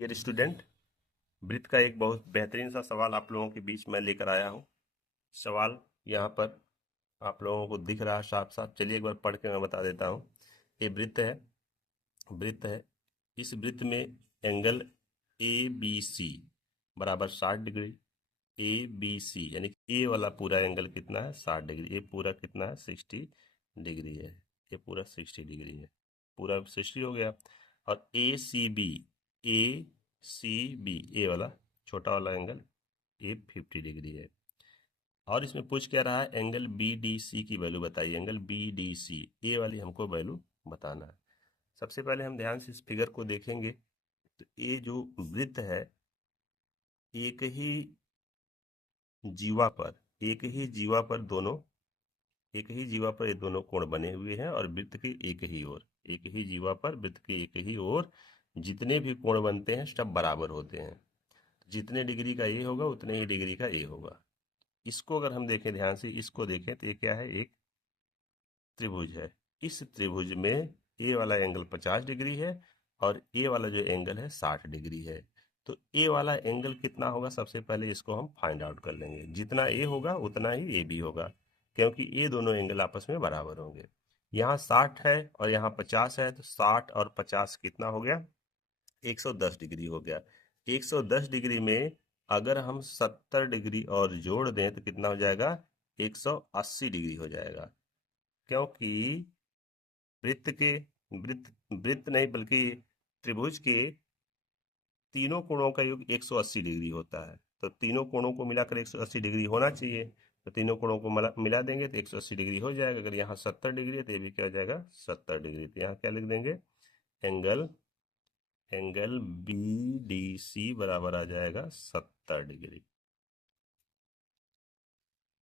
Dear student, वृत्त का एक बहुत बेहतरीन सा सवाल आप लोगों के बीच में लेकर आया हूँ। सवाल यहाँ पर आप लोगों को दिख रहा है साफ साफ। चलिए एक बार पढ़ के मैं बता देता हूँ। ये वृत्त है। इस वृत्त में एंगल ए बी सी बराबर 60 डिग्री। ए बी सी यानी कि ए वाला पूरा एंगल कितना है? 60 डिग्री। ये पूरा कितना है? 60 डिग्री है। ये पूरा 60 डिग्री है। पूरा 60 हो गया। और ए सी बी ए वाला छोटा वाला एंगल ये 50 डिग्री है। और इसमें पूछ क्या रहा है? एंगल बी डी सी की वैल्यू बताइए। एंगल बी डी सी ए वाली हमको वैल्यू बताना है। सबसे पहले हम ध्यान से इस फिगर को देखेंगे तो ये जो वृत्त है एक ही जीवा पर एक ही जीवा पर ये दोनों कोण बने हुए हैं और वृत्त के एक ही जीवा पर वृत्त के एक ही ओर जितने भी कोण बनते हैं सब बराबर होते हैं। जितने डिग्री का ए होगा उतने ही डिग्री का ए होगा। इसको अगर हम देखें ध्यान से, इसको देखें तो ये क्या है? एक त्रिभुज है। इस त्रिभुज में ए वाला एंगल 50 डिग्री है और ए वाला जो एंगल है 60 डिग्री है। तो ए वाला एंगल कितना होगा? सबसे पहले इसको हम फाइंड आउट कर लेंगे। जितना ए होगा उतना ही ए भी होगा, क्योंकि ये दोनों एंगल आपस में बराबर होंगे। यहाँ 60 है और यहाँ 50 है, तो 60 और 50 कितना हो गया? 110 डिग्री हो गया। 110 डिग्री में अगर हम 70 डिग्री और जोड़ दें तो कितना हो जाएगा? 180 डिग्री हो जाएगा। क्योंकि वृत्त के वृत्त वृत्त नहीं बल्कि त्रिभुज के तीनों कोणों का योग 180 डिग्री होता है। तो तीनों कोणों को मिलाकर 180 डिग्री होना चाहिए। तो तीनों कोणों को मिला देंगे तो 180 डिग्री हो जाएगा। अगर यहाँ 70 डिग्री है तो ये भी क्या हो जाएगा? 70 डिग्री। तो यहाँ क्या लिख देंगे? Angle angle B D C बराबर आ जाएगा 70 डिग्री।